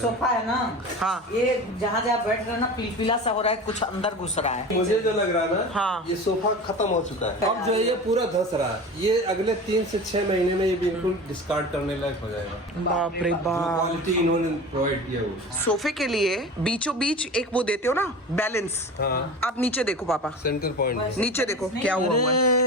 Sofa है ना, हाँ। ये जहाँ जहाँ बैठ रहे हैं ना पिलपिला सा हो रहा है, कुछ अंदर घुस रहा है। मुझे जो लग रहा है ना, हाँ। ये सोफा खत्म हो चुका है। अब जो है ये पूरा धस रहा है। ये अगले 3 से 6 महीने में ये बिल्कुल डिस्कार्ड करने लायक हो जाएगा। बाप रे जो बाप। क्वालिटी इन्होंने प्रोवाइड किया वो। सोफे के लिए बीचों बीच एक वो देते हो ना, बैलेंस। हाँ, आप नीचे देखो पापा, सेंटर पॉइंट। नीचे देखो क्या हुआ हुआ है।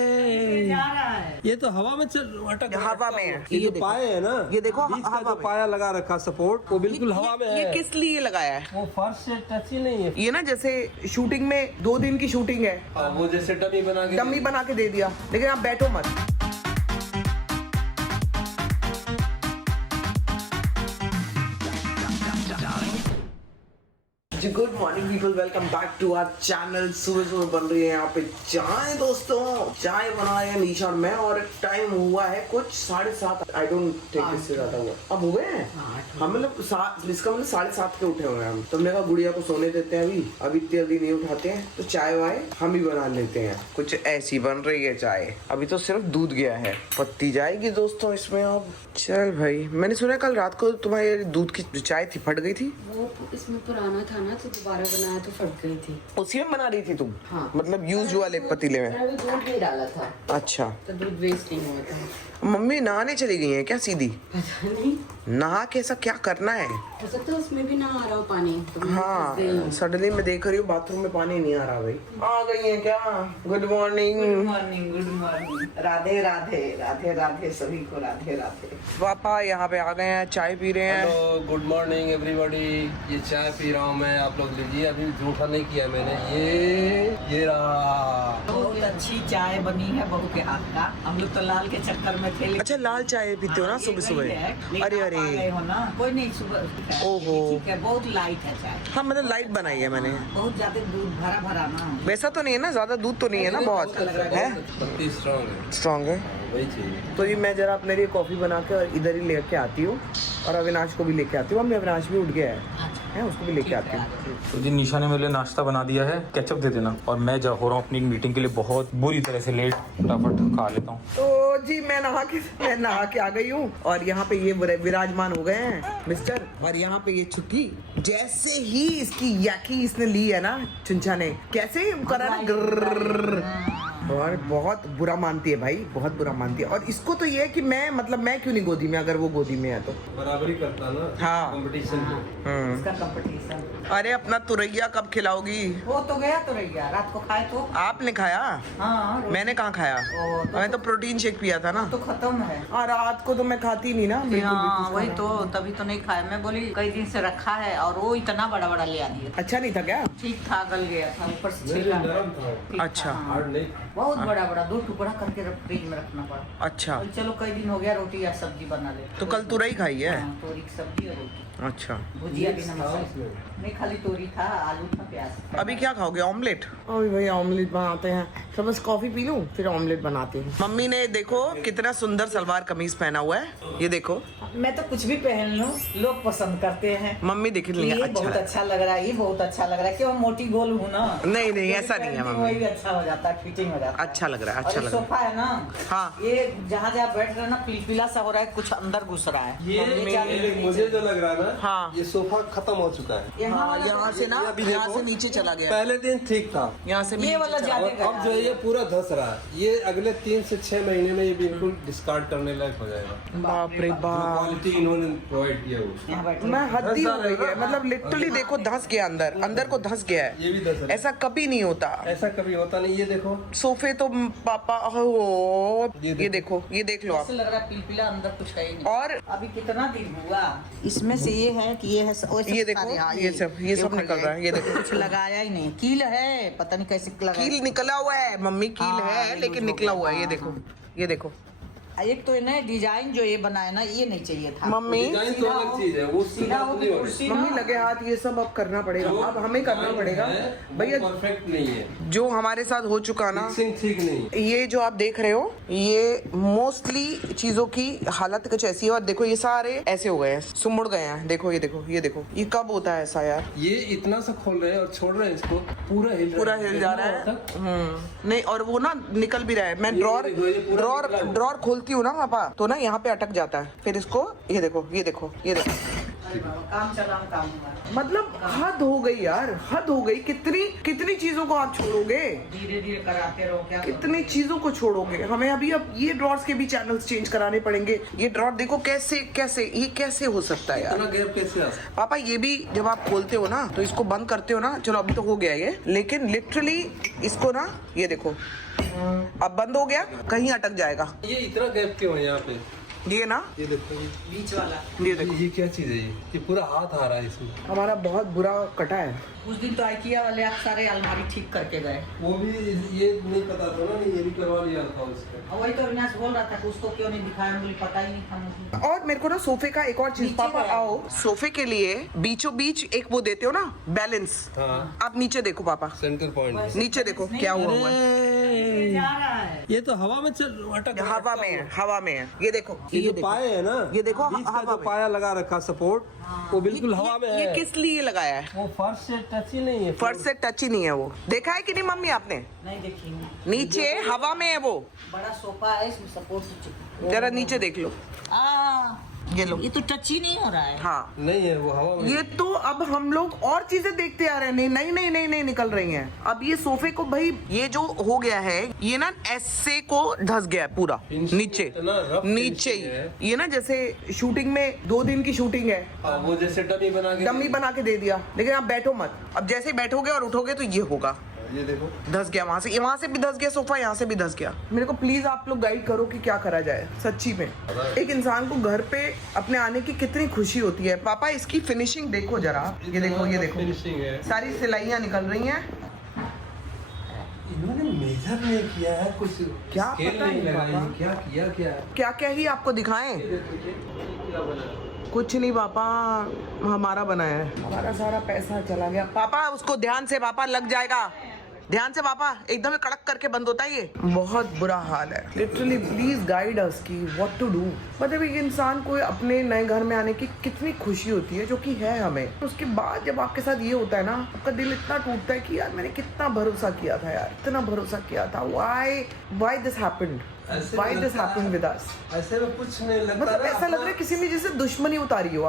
जा रहा है। ये तो हवा में अटक हवा में है। ये ये जो देखो। पाए है ना, ये देखो, बीच का हवा जो में। पाया लगा रखा सपोर्ट, वो बिल्कुल हवा में ये है। किस लिए लगाया है? वो फर्श से टच ही नहीं है। ये ना जैसे शूटिंग में 2 दिन की शूटिंग है, वो जैसे डमी बना के दे दिया, लेकिन आप बैठो मत। जी good morning people, welcome back to our channel. सुबह सुबह बन रही है यहाँ पे चाय दोस्तों, चाय बना रहे हैं निशा और मैं, और टाइम हुआ है कुछ 7:30। आई डोंट थिंक इससे ज्यादा हुआ, अब हो गए हैं। हम मतलब इसका मतलब 7:30 के उठे हुए हैं हम। तो हमने कहा गुड़िया को सोने देते हैं, अभी इतनी जल्दी नहीं उठाते हैं, तो चाय वाय हम ही बना लेते हैं। कुछ ऐसी बन रही है चाय, अभी तो सिर्फ दूध गया है, पत्ती जाएगी दोस्तों इसमें अब। चल भाई, मैंने सुना कल रात को तुम्हारे दूध की चाय थी फट गई थी। वो इसमें पुराना था ना, तो दोबारा बनाया तो फट गई थी। उसी में बना रही थी तुम? हाँ। मतलब यूज वाले पतीले में? मैंने दूध नहीं डाला था, अच्छा, तो दूध वेस्ट नहीं हुआ था। मम्मी नहाने चली गई हैं क्या सीधी? पता नहीं, नहा के ऐसा क्या करना है? हो सकता है उसमें भी ना आ रहा हो पानी, तो मैं फंस गई हाँ, हूँ। सडनली मैं देख रही हूँ बाथरूम में पानी नहीं आ रहा भाई। आ गई है क्या? Good morning. Good morning, good morning. Radhe Radhe, Radhe Radhe सभी को, राधे राधे। पापा यहाँ पे आ गए हैं, चाय पी रहे हैं। Hello, good morning everybody. ये चाय पी रहा हूँ मैं, आप लोग लीजिए। अभी जूठा नहीं किया मैंने। ये रहा। बहुत अच्छी चाय बनी है बहू के हाथ का। हम लोग तो लाल के चक्कर में थे। अच्छा, लाल चाय पीते हो ना सुबह सुबह? अरे अरे, हो ना, कोई नहीं सुबह। ओहो। ठीक है, बहुत लाइट है चाय। हाँ मतलब लाइट बनाई है मैंने। बहुत ज्यादा दूध भरा भरा ना। वैसा तो नहीं है ना, ज्यादा दूध तो नहीं है ना? बहुत है, पत्ती स्ट्रॉन्ग है, स्ट्रॉन्ग है। वही चाहिए। तो ये मैं जरा अपने लिए कॉफी बना के और इधर ही लेके आती हूँ, और अविनाश को भी लेके आती हूँ। अविनाश भी उठ गया है, उसको भी लेके आती हूँ। तो जी निशा ने मेरे लिए नाश्ता बना दिया है, केचप दे देना। और मैं जा हो रहा हूँ अपनी मीटिंग के लिए बहुत बुरी तरह से लेट, फटाफट खा लेता हूँ। तो जी मैं नहा के आ गई हूँ, और यहाँ पे ये विराजमान हो गए हैं मिस्टर। और यहाँ पे ये छुट्टी, जैसे ही इसकी याकी इसने ली है ना चुंचा ने, कैसे करा ना ग्ररररररर। और बहुत बुरा मानती है भाई, बहुत बुरा मानती है। और इसको तो ये है कि मैं क्यों नहीं गोदी में, अगर वो गोदी में है तो बराबरी करता ना। हाँ। कंपटीशन में। इसका कंपटीशन। अरे अपना तुरैया कब खिलाओगी? वो तो गया तो रह गया, रात को खाए तो। आपने खाया? हाँ, मैंने कहाँ खाया? मैंने तो प्रोटीन शेक पिया था ना। तो खत्म है। और रात को तो मैं खाती नहीं ना, बिल्कुल भी हाँ, कुछ वही खाना। तो, तभी तो नहीं खाया। मैं बोली कई दिन से रखा है, और वो इतना बड़ा बड़ा ले आ दिया। अच्छा नहीं था क्या? ठीक था, गल गया था ऊपर से मेरे छिलका। नरम था। ठीक था, अच्छा। हाँ। हार्ड नहीं। बहुत बड़ा बड़ा 2 टुकड़ा करके फ्रिज में रखना पड़ा। अच्छा, और चलो कई दिन हो गया, रोटी या सब्जी बना ले। तो कल तुरई खाई है? हाँ, तोरी की सब्जी और रोटी। अच्छा, भुजिया भी था नमक उसमें। नहीं, खाली तोरी था, आलू था, प्याज। अभी क्या खाओगे? ऑमलेट? अभी भाई ऑमलेट बनाते हैं, तो बस कॉफी पी लूं फिर ऑमलेट बनाते हैं। मम्मी ने देखो कितना सुंदर सलवार कमीज पहना हुआ है, ये देखो। मैं तो कुछ भी पहन लूं, लोग पसंद करते हैं। मम्मी देख ये लिया, बहुत अच्छा अच्छा लग रहा है, ये बहुत अच्छा लग रहा है। क्यों, मोटी गोल हूँ ना। नहीं नहीं, ऐसा नहीं है मम्मी, वही अच्छा हो जाता है, फिटिंग हो जाता है। अच्छा लग रहा है, और अच्छा ये लग रहा सोफा है ना, हाँ। ये जहाँ जहाँ बैठ रहे हैं ना पिलपिला सा हो रहा है, कुछ अंदर घुस रहा है। ये मुझे जो लग रहा है ना, हाँ। ये सोफा खत्म हो चुका है। है। हाँ, यहाँ से ना, ये अभी यहाँ देखो, से नीचे चला गया, पहले दिन ठीक था, यहाँ से भी ये नीचे वाला चला ज्यादा गया। और अब जो है ये पूरा धस रहा है। ये अगले 3 से 6 महीने में ये बिल्कुल डिस्कार्ड करने लायक हो जाएगा। बाप रे जो बाप, क्वालिटी इन्होंने प्रोवाइड किया वो। यहाँ बैठे मैं हद्दी हो गई है, मतलब लिटरली देखो धस गया, अंदर को धस गया है। ये भी धस रहा है। ऐसा कभी नहीं होता, ऐसा कभी होता नहीं। ये देखो, सोफे तो पापा हो, ये ये देखो, ये देख लो आप। ऐसे लग रहा है पिलपिला अंदर कुछ है ही नहीं। और अभी कितना दिन हुआ, इसमें से ये है कि ये है, ये देखो, ये सब निकल रहा है, ये देखो। कुछ लगाया ही नहीं। कील है, पता नहीं कैसे लगाया। कील निकला हुआ है मम्मी, कील हाँ, है ये लेकिन कुछ निकला हो हुआ है, गया, ये देखो, ये देखो। एक तो इन्हें डिजाइन जो ये बनाया ना, ये नहीं चाहिए था। मम्मी डिजाइन तो अलग चीज है, वो सीधा हो नहीं हो कुर्सी मम्मी ना। लगे हाथ ये सब अब करना पड़ेगा, अब हमें करना पड़ेगा भैया। परफेक्ट नहीं है, जो हमारे साथ हो चुका ना, मिक्सिंग ठीक नहीं है। ये जो आप देख रहे हो, ये मोस्टली चीजों की हालत कुछ ऐसी है। और देखो ये सारे ऐसे हो गए हैं, सुमुड़ गए हैं। देखो ये देखो, ये देखो, ये कब होता है ऐसा यार? ये इतना सा खोल रहे हैं और छोड़ रहे हैं इसको, पूरा हिल जा रहा है। नहीं, और वो ना निकल भी रहा है। मैं ये देखो, ये पूरा ड्रॉर निकला हुआ। ड्रॉर खोलती हूँ ना पापा, तो ना यहाँ पे अटक जाता है। फिर इसको ये देखो, ये देखो, ये देखो, काम चलाओ काम हुआ। मतलब हद हो गई यार, हद हो गई। कितनी कितनी चीजों को आप छोड़ोगे, धीरे धीरे कराते रहो, क्या कितनी चीजों को छोड़ोगे। हमें अभी अब ये ड्रॉर्स के भी चैनल्स चेंज कराने पड़ेंगे। ये ड्रॉर देखो कैसे कैसे ये कैसे हो सकता है यार। इतना गैप कैसे आ सकता पापा ये भी जब आप खोलते हो ना तो इसको बंद करते हो ना, चलो अभी तो हो गया ये, लेकिन लिटरली इसको ना ये देखो अब बंद हो गया, कहीं अटक जाएगा है? ये इतना गैप क्यों है यहाँ पे? ये ना, ये देखो, बीच वाला। ये देखो ये क्या चीज है? ये पूरा हाथ आ रहा है इसमें। हमारा बहुत बुरा कटा है। उस दिन तो IKEA वाले आप सारे अलमारी ठीक करके गए। वो भी ये नहीं पता था ना, ये भी करवा लिया था उसका। और वही तो अविनाश बोल रहा था कि उसको क्यों नहीं दिखाया, मुझे पता ही नहीं था मुझे। और मेरे को ना सोफे का एक और चीज, नीचे पापा है। आओ, सोफे के लिए बीचों बीच एक वो देते हो ना बैलेंस। हाँ, आप नीचे देखो पापा, सेंटर पॉइंट। नीचे देखो क्या हुआ हुआ है। जा रहा है। ये तो हवा में चल अटक हवा में है, हवा में है। ये देखो, ये जो देखो। पाए है ना, ये देखो, बीच का हवा जो में। पाया लगा रखा सपोर्ट, वो बिल्कुल हवा में ये है। किस लिए लगाया है? वो फर्श से टच ही नहीं है। फर्श से टच ही नहीं है वो। देखा है कि नहीं मम्मी आपने? नहीं देखिए, नीचे हवा में है वो। बड़ा सोफा है, इसमें सपोर्ट। जरा नीचे देख लो, ये लो। ये तो टच ही नहीं हो रहा है। हाँ, नहीं है, वो हवा में। ये तो अब हम लोग और चीजें देखते आ रहे हैं, नहीं नहीं नहीं नहीं निकल रही हैं। अब ये सोफे को भाई, ये जो हो गया है ये ना ऐसे को धस गया है पूरा Finishing नीचे, इतना rough नीचे finishing है। ही। ये ना जैसे शूटिंग में 2 दिन की शूटिंग है, हाँ, वो जैसे डमी बना के दे दिया, लेकिन आप बैठो मत। अब जैसे ही बैठोगे और उठोगे तो ये होगा। ये देखो, धस गया वहां से भी धस गया सोफा, यहाँ से भी धस गया। मेरे को प्लीज आप लोग गाइड करो कि क्या करा जाए। सच्ची में एक इंसान को घर पे अपने आने की कितनी खुशी होती है। पापा इसकी फिनिशिंग देखो जरा, ये देखो, ये देखो, फिनिशिंग है। सारी सिलाइयाँ निकल रही हैं। इन्होंने मेजर नहीं किया है कुछ, क्या स्केल पता नहीं नहीं लगाई, बाबा। क्या किया क्या है? क्या क्या ही आपको दिखाएं? ये देखो, ये क्या बना है? कुछ नहीं पापा, हमारा बनाया है। हमारा सारा पैसा चला गया पापा। उसको ध्यान से पापा, लग जाएगा, ध्यान से पापा। एकदम कड़क करके बंद होता है ये। बहुत बुरा हाल है लिटरली। प्लीज गाइड अस की व्हाट टू डू। मतलब एक इंसान को अपने नए घर में आने की कितनी खुशी होती है, जो कि है हमें। उसके बाद जब आपके साथ ये होता है ना, आपका दिल इतना टूटता है कि यार मैंने कितना भरोसा किया था यार, इतना भरोसा किया था। Why this happened, why this happened with us. ऐसे में कुछ नहीं लगता मतलब ना, ऐसा लग रहा है किसी ने जैसे दुश्मनी उतारी हो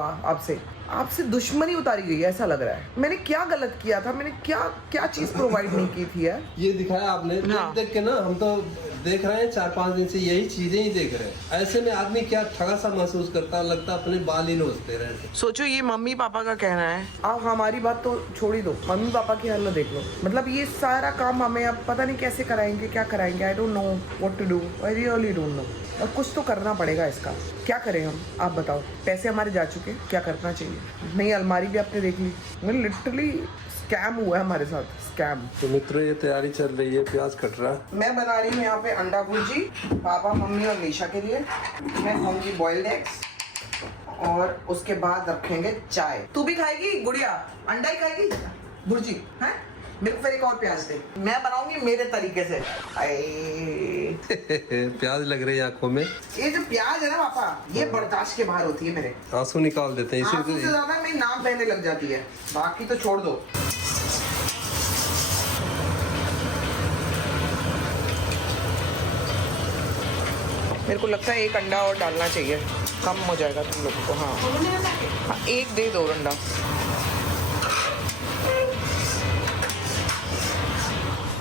आपसे दुश्मनी उतारी गई है, ऐसा लग रहा है। मैंने क्या गलत किया था, मैंने क्या चीज प्रोवाइड नहीं की थी यार। ये दिखाया आपने, हाँ। देख के ना हम तो देख रहे हैं 4-5 दिन से यही चीजें ही देख रहे हैं। ऐसे में आदमी क्या ठगा सा महसूस करता है, लगता है अपने बाल ही नोचते रहे। सोचो ये मम्मी पापा का कहना है, आप हमारी बात तो छोड़ ही दो, मम्मी पापा की हालत देख लो। मतलब ये सारा काम हमें अब पता नहीं कैसे कराएंगे, क्या कराएंगे। I don't know what to do, I really don't know. और कुछ तो करना पड़ेगा इसका। क्या करें हम, आप बताओ। पैसे हमारे जा चुके, क्या करना चाहिए। नई अलमारी भी आपने देख ली। मतलब लिटरली स्कैम हुआ है हमारे साथ, स्कैम। तो मित्रों ये तैयारी चल रही है, प्याज कट रहा है। मैं बना रही हूँ यहाँ पे अंडा भुर्जी, पापा मम्मी और निशा के लिए। मैं खाऊंगी बॉइल्ड एग्स और उसके बाद रखेंगे चाय। तू भी खाएगी गुड़िया, अंडा ही खाएगी, भुर्जी है। मेरे को फिर एक और प्याज दे, मैं बनाऊंगी मेरे तरीके से। प्याज लग रही है आंखों में। ये जो प्याज है ना पापा, ये बर्दाश्त के बाहर होती है मेरे। आंसू निकाल देते हैं आंसू से इसी। ज्यादा मेरी नाम बहने लग जाती है, बाकी तो छोड़ दो। मेरे को लगता है एक अंडा और डालना चाहिए, कम हो जाएगा तुम लोगों को। हाँ, एक दे दो अंडा।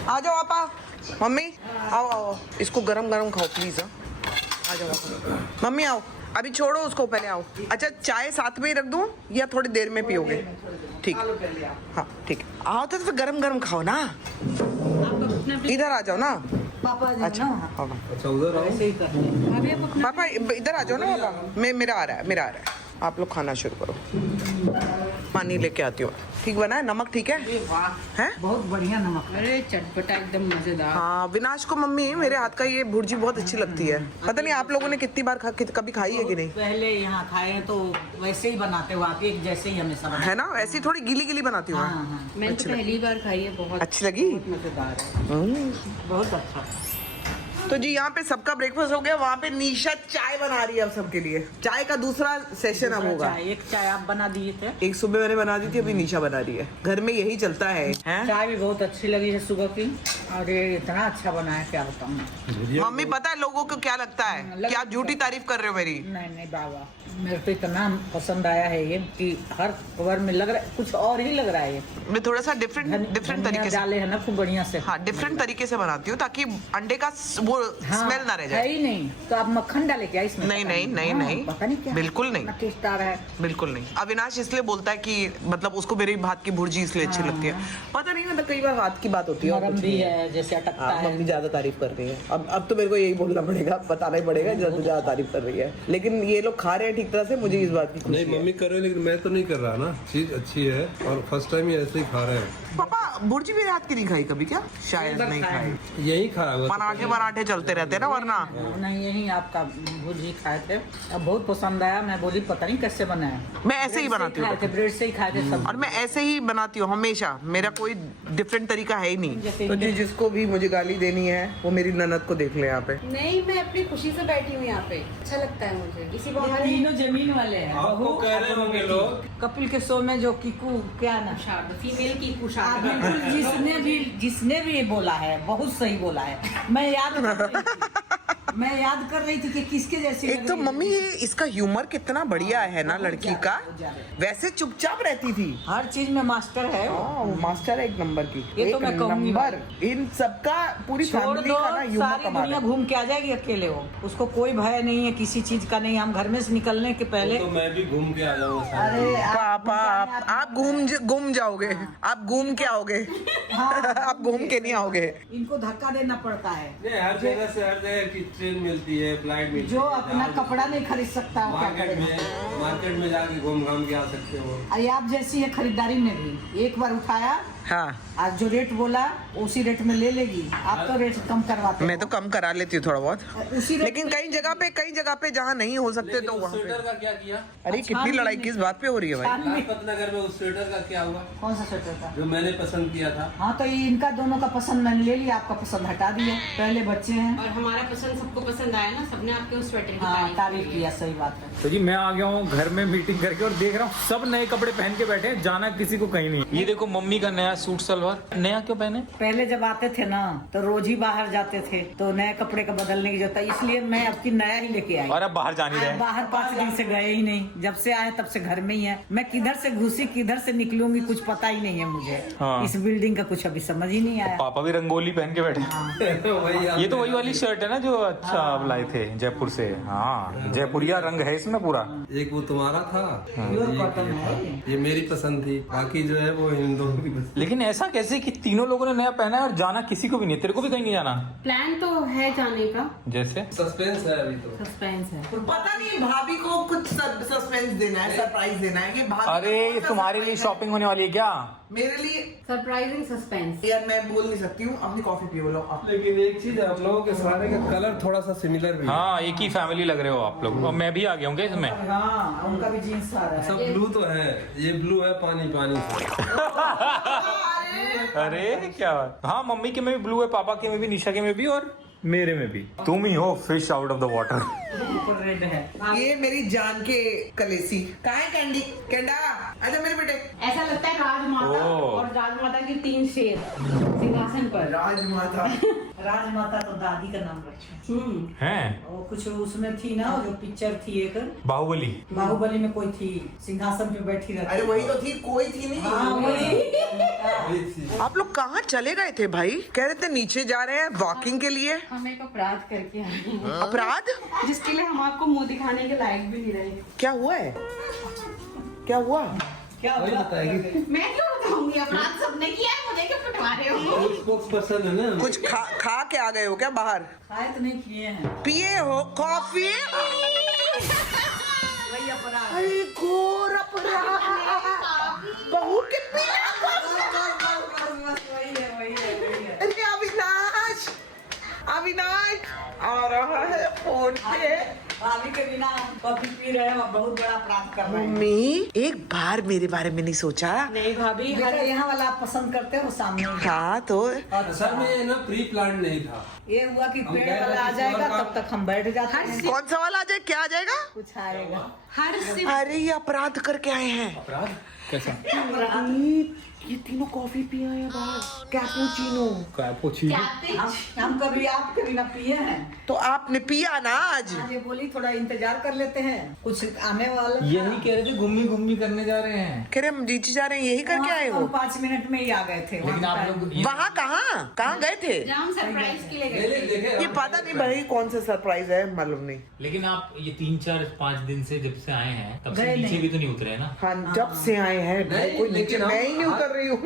आ जाओ पापा, मम्मी आओ आओ, इसको गरम गरम खाओ प्लीज। आ जाओ पापा, मम्मी आओ, अभी छोड़ो उसको, पहले आओ। अच्छा चाय साथ में ही रख दूं या थोड़ी देर में पियोगे? ठीक, हाँ ठीक है। आओ तो फिर गरम गरम खाओ ना, इधर आ जाओ ना। पापा अच्छा हाँ। अच्छा उधर आओ। पापा इधर आ जाओ ना पापा। मेरा आ रहा है, आप लोग खाना शुरू करो। पानी लेके आती हूँ। ठीक बना है? नमक ठीक है? हैं? बहुत बढ़िया नमक। अरे चटपटा एकदम मजेदार। हाँ, विनाश को मम्मी मेरे हाथ का ये भुर्जी बहुत अच्छी लगती है। पता नहीं आप लोगों ने कितनी बार कभी खाई है कि नहीं। पहले यहाँ खाए हैं तो वैसे ही बनाते हो आप, एक जैसे ही हमेशा बनाते है ना, ऐसी थोड़ी गीली गीली बनाती हूँ मैं। हाँ हाँ, मैंने तो पहली बार खाई है, बहुत अच्छी लगी? मजेदार है, बहुत अच्छा। तो जी यहाँ पे सबका ब्रेकफास्ट हो गया। वहाँ पे निशा चाय बना रही है अब सबके लिए। चाय का दूसरा सेशन अब होगा। एक चाय आप बना दिए थे, एक सुबह मैंने बना दी थी, अभी निशा बना रही है। घर में यही चलता है, हैं? चाय भी बहुत अच्छी लगी है सुबह की। और ये इतना अच्छा बना है क्या बताऊँ। मम्मी पता है लोगों को क्या लगता है कि आप झूठी तारीफ कर रहे हो मेरी। नहीं नहीं बाबा, मेरे को इतना पसंद आया है ये कि हर कवर में लग रहा है कुछ और ही लग रहा है ये। मैं थोड़ा सा डिफरेंट धनिया तरीके से डाले है ना खूब बढ़िया से। हाँ, डिफरेंट तरीके से बनाती हूँ ताकि अंडे का वो स्मेल ना रह है जाए। ही नहीं तो आप मक्खन डाले क्या इसमें? नहीं नहीं नहीं हाँ, नहीं, पता नहीं क्या बिल्कुल नहीं, टेस्ट आ रहा है। बिल्कुल नहीं। अविनाश इसलिए बोलता है कि मतलब उसको मेरी भात की भुर्जी इसलिए अच्छी लगती है। पता नहीं, मतलब कई बार हाथ की बात होती है और नरम कुछ भी नहीं है जैसे अटकता हाँ, है। मम्मी ज्यादा तारीफ कर रही है। अब तो मेरे को यही बोलना पड़ेगा, बताना ही पड़ेगा जब ज्यादा तारीफ कर रही है। लेकिन ये लोग खा रहे हैं ठीक तरह से, मुझे इस बात की खुशी नहीं है। मम्मी कर रहे हैं लेकिन मैं तो नहीं कर रहा ना। चीज अच्छी है और फर्स्ट टाइम ये ऐसे ही खा रहे हैं। पापा भुर्जी मेरे हाथ की नहीं खाई कभी क्या? शायद नहीं खाई। यही खाया हुआ पराठे पराठे चलते रहते हैं ना वरना। नहीं यही आपका भुर्जी खाए थे, अब बहुत पसंद आया। मैं बोली पता नहीं कैसे बनाया। मैं ऐसे ही बनाती खाए थे, हूँ ब्रेड से ही खाए थे सब। और मैं ऐसे ही बनाती हूँ हमेशा, मेरा कोई डिफरेंट तरीका है ही नहीं। जैसे तो जी जिसको भी मुझे गाली देनी है वो मेरी ननद को देख ले यहाँ पे। नहीं, मैं अपनी खुशी से बैठी हूँ यहाँ पे, अच्छा लगता है मुझे। इसी बहाने तीनों जमीन वाले हैं। आपको कह रहे होंगे लोग। कपिल के शो में जो कीकू क्या ना फीमेल की हाँ, पोशाक। बिल्कुल जिसने भी ये बोला है बहुत सही बोला है। मैं याद कर रही थी कि किसके जैसी एक तो मम्मी ये इसका ह्यूमर कितना बढ़िया है ना लड़की का। वैसे चुपचाप रहती थी। हर चीज में मास्टर है वो। हाँ, वो मास्टर है एक नंबर की। ये तो एक मैं कहूंगी नंबर। इन सबका पूरी छोड़ फैमिली दो, का ना ह्यूमर सारी कमाल दुनिया है। घूम के आ जाएगी अकेले वो। उसको कोई भय नहीं है किसी चीज का नहीं। हम घर में से निकलने के पहले तो मैं भी घूम के आ जाऊंगा। अरे पापा आप घूम जाओगे, आप घूम के आओगे। आप घूम के नहीं आओगे। इनको धक्का देना पड़ता है। हर जगह से हर जगह की ट्रेन मिलती है, फ्लाइट मिलती जो है। अपना कपड़ा नहीं खरीद सकता वो क्या मार्केट में जाके घूम घाम के आ सकते हो। अरे आप जैसी है खरीदारी में भी एक बार उठाया हाँ, आज जो रेट बोला उसी रेट में ले लेगी। आप तो रेट कम करवाते मैं तो कम करा लेती हूँ थोड़ा बहुत, उसी रेट लेकिन कई जगह पे जहाँ नहीं हो सकते तो वहाँ पे। स्वेटर का क्या किया? अरे कितनी लड़ाई किस बात पे हो रही है भाई? लाजपत नगर में उस स्वेटर का क्या हुआ कौन सा स्वेटर था? जो मैंने पसंद किया था? हाँ तो ये इनका दोनों का पसंद मैंने ले लिया, आपका पसंद हटा दिया। पहले बच्चे हैं। और हमारा पसंद सबको पसंद आया ना, सबने आपके उस स्वेटर की हाँ तारीफ तारीफ की। किया, सही बात है। तो जी मैं आ गया हूँ घर में मीटिंग करके और देख रहा हूँ सब नए कपड़े पहन के बैठे हैं, जाना किसी को कहीं नहीं। ये देखो मम्मी का नया सूट सलवार। नया क्यों पहने? पहले जब आते थे ना तो रोज ही बाहर जाते थे तो नए कपड़े का बदलने की जरूरत है, इसलिए मैं आपकी नया ही लेके आई। और अब बाहर जा नहीं आज रहे। बाहर 5 दिन से गए ही नहीं, जब से आए तब से घर में ही है। मैं किधर से घुसी किधर से निकलूंगी कुछ पता ही नहीं है मुझे। हाँ। इस बिल्डिंग का कुछ अभी समझ ही नहीं आया। पापा भी रंगोली पहन के बैठे। ये तो वही वाली शर्ट है ना जो अच्छा आप लाए थे जयपुर से। हाँ, जयपुरिया रंग है इसमें पूरा। एक वो तुम्हारा था, प्योर कॉटन है। ये मेरी पसंद थी, बाकी जो है वो इन दोनों की पसंद। लेकिन ऐसा कैसे कि तीनों लोगों ने नया पहना है और जाना किसी को भी नहीं? तेरे को भी कहीं नहीं जाना? प्लान तो है जाने का, जैसे सस्पेंस है अभी तो। सस्पेंस है। पता नहीं भाभी को कुछ सस्पेंस देना है, सरप्राइज देना है। ये भाभी अरे का कौन सा तुम्हारे लिए surprise है? शॉपिंग होने वाली है क्या? मेरे लिए सरप्राइजिंग सस्पेंस। यार मैं बोल नहीं सकती हूँ, अपनी कॉफी पियो लो आप। लेकिन एक चीज है, आप लोगों के सारे का कलर थोड़ा सा सिमिलर भी है। हाँ, एक ही फैमिली लग रहे हो आप लोग। और मैं भी आ गया हूँ क्या इसमें? हाँ उनका भी जीन्स आ रहा है। सब ब्लू तो है, ये ब्लू है पानी पानी से। अरे क्या बात। हाँ, मम्मी के में भी ब्लू है, पापा के में भी, निशा के में भी और मेरे में भी। तुम ही हो fish out of the water. ऊपर रेड है। ये मेरी जान के कलेसी। कहाँ है कैंडी? कैंडा आजा मेरे बेटे। ऐसा लगता है राजमाता ओह। और राजमाता के 3 शेर सिंहासन पर। राजमाता। राजमाता तो दादी का नाम रखे। हैं? वो कुछ उसमें थी ना जो पिक्चर थी एक बाहुबली। बाहुबली में कोई थी सिंहासन पे बैठी रहती। अरे वही तो थी, कोई थी नहीं। हाँ वही। आप लोग कहाँ चले गए थे भाई? कह रहे थे नीचे जा रहे हैं वॉकिंग के लिए। हम एक अपराध करके आए हैं, अपराध? जिसके लिए हम आपको मुंह दिखाने के लायक भी नहीं रहे। क्या हुआ है? क्या हुआ? क्या वही हुआ? बताएगी। मैं क्यों बताऊंगी? अपराध सबने किया है, मुझे क्यों पिटवा रहे हो? स्पोक्स पर्सन है ना। कुछ खा के आ गए हो क्या बाहर? खाए तो नहीं किए हैं। पिए हो कॉफी? वही अपराध। अरे घोर अपराध। बहू के पिए। वही है। अरे अविनाश, अविनाश आ रहा है फोन पे। भाभी के बिना कॉफी पी रहे हो, बहुत बड़ा अपराध कर रहे हैं। मम्मी एक बार मेरे बारे में नहीं सोचा? नहीं भाभी, हर यहाँ वाला आप पसंद करते हो सामने। हाँ तो असल में ये ना प्री प्लान नहीं था। ये हुआ कि हम पेड़ गए वाला आ थे जाएगा किसी और तब तक हम बैठ जाते हैं। कौन सा वाला आ जाए? क्या आ जाएगा? कुछ आएगा। हर सिर्फ अरे ये अपराध करके आए हैं। अपराध? कैसा? ये तीनों कॉफी पिए हैं बाहर, कैपुचिनो। कैपुचिनो हम कभी आप कभी ना पिए हैं। तो आपने पिया ना आज? ये बोली थोड़ा इंतजार कर लेते हैं, कुछ आने वाला था। यही कह रहे थे घूमी घूमी करने जा रहे हैं। कह रहे हम जीची जा रहे हैं, यही करके आए हो? हम 5 मिनट में ही आ गए थे। लेकिन आप लोग वहाँ कहाँ गए थे? हम सरप्राइज के लिए गए। ये पता नहीं भाई कौन सा सरप्राइज है, मालूम नहीं। लेकिन आप ये 3-4-5 दिन से जब से आए हैं तब से गए नीचे नहीं। भी तो नहीं उतरे ना। हाँ, जब से आए हैं नहीं, कोई लेकिन नीचे, हम मैं ही नहीं उतर रही हूँ।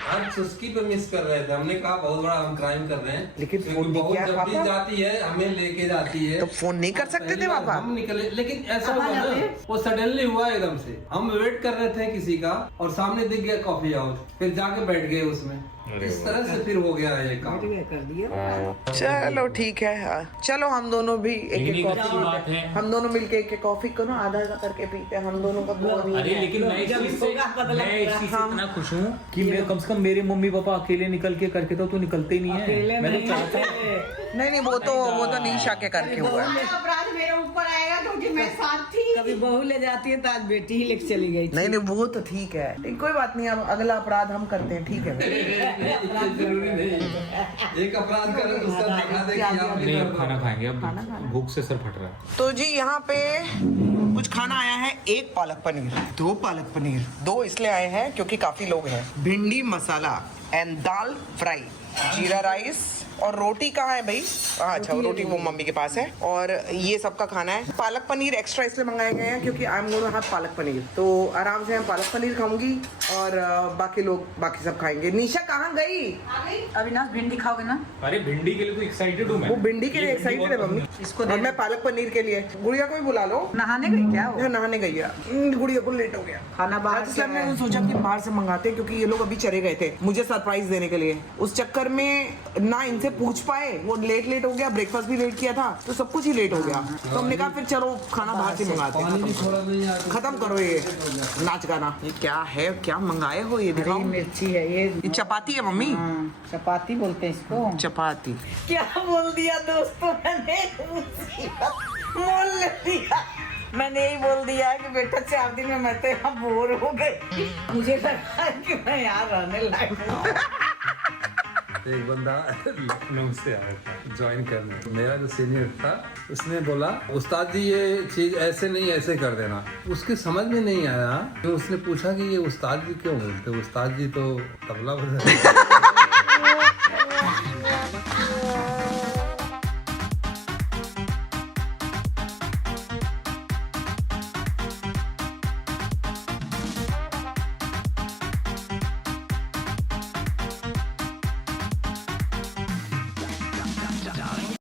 हर चुस्की पे मिस कर रहे थे। हमने कहा बहुत बड़ा हम क्राइम कर रहे हैं, लेकिन क्योंकि फोन नहीं बहुत किया जब भी पापा? जाती है हमें लेके जाती है। तो फोन नहीं कर सकते पहली थे बार पापा? हम निकले, लेकिन ऐसा कहाँ हुआ ना, जाते? वो सडनली हुआ एकदम से। हम वेट कर रहे थे किसी का और सामने दिख गया कॉफी हाउस, फिर जाके बैठ गए उसमें। इस तरह से फिर हो गया ये काम। कर दिया। चलो ठीक है, हाँ। चलो हम दोनों भी एक लेकिन एक एक अच्छी बात कॉफी, है। हम दोनों मिलके एक एक कॉफी को ना आधा करके पीते हैं। हम दोनों का बहुत ही अरे लेकिन मैं इस जब चीज से होगा बदला मैं इस चीज से इतना खुश हूँ कि मैं कम से कम मेरे मम्मी पापा अकेले निकल के करके तो निकलते ही नहीं अकेले है। मैं तो नहीं चाहता नहीं वो तो निशा के करके हुआ है। अपराध मेरे ऊपर आएगा क्योंकि मैं साथ थी। कभी बहू ले जाती है तो आज बेटी ही लेके चली गई थी। नहीं वो तो ठीक है, लेकिन कोई बात नहीं, अब अगला अपराध हम करते हैं, ठीक है? इतनी जरूरी नहीं। एक अपराध करें तो उसका दिखा दे कि आप भी नहीं, कर अब दो। खाना खाएंगे, अब भूख से सर फट रहा है। तो जी यहाँ पे कुछ खाना आया है, 1 पालक पनीर, 2 पालक पनीर, 2 इसलिए आए हैं क्योंकि काफी लोग हैं, भिंडी मसाला एंड दाल फ्राई, जीरा राइस और रोटी कहाँ है भाई? अच्छा रोटी वो मम्मी के पास है। और ये सबका खाना है। पालक पनीर एक्स्ट्रा इसलिए मंगाए गए हैं क्योंकि I am going to have palak paneer, तो आराम से मैं पालक पनीर खाऊंगी और बाकी लोग बाकी सब खाएंगे। निशा कहाँ गई? अविनाश भिंडी खाओगे ना? अरे भिंडी के लिए तो एक्साइटेड हूँ मैं। वो भिंडी के लिए ये एक्साइटेड है बहुत मम्मी, इसको और मैं पालक पनीर के लिए। गुड़िया को भी बुला लो। नहाने गई क्या वो? यहाँ नहाने गई है, गुड़िया को लेट हो गया। खाना बाहर आज से हमने सोचा कि बाहर से मंगाते हैं क्योंकि ये लोग अभी चले गए थे मुझे सरप्राइज देने के लिए। उस चक्कर में ना इनसे पूछ पाए, वो लेट हो गया, ब्रेकफास्ट भी लेट किया था तो सब कुछ ही लेट हो गया। तो हमने कहा फिर चलो खाना बाहर से मंगाते पानी भी हैं। थोड़ा नहीं आ रहा। खत्म करो ये नाच गाना। ये क्या है, क्या मंगाए हो? ये दिखाओ। हरी मिर्ची है ये चपाती है मम्मी? हाँ, चपाती बोलते हैं इसको। चपाती। क्या बोल दिया दोस्तों, मैंने बोल दिया। मैंने यही बोल दिया है कि बेटा 4 दिन में मैं तो यहाँ बोर हो गई। मुझे लगा कि मैं यहाँ रहने लायक हूँ। एक बंदा लखनऊ से आया था ज्वाइन करने, मेरा जो सीनियर था उसने बोला उस्ताद जी ये चीज ऐसे नहीं ऐसे कर देना। उसके समझ में नहीं आया तो उसने पूछा कि ये उस्ताद जी क्यों बोलते? उस्ताद जी तो तबला बजा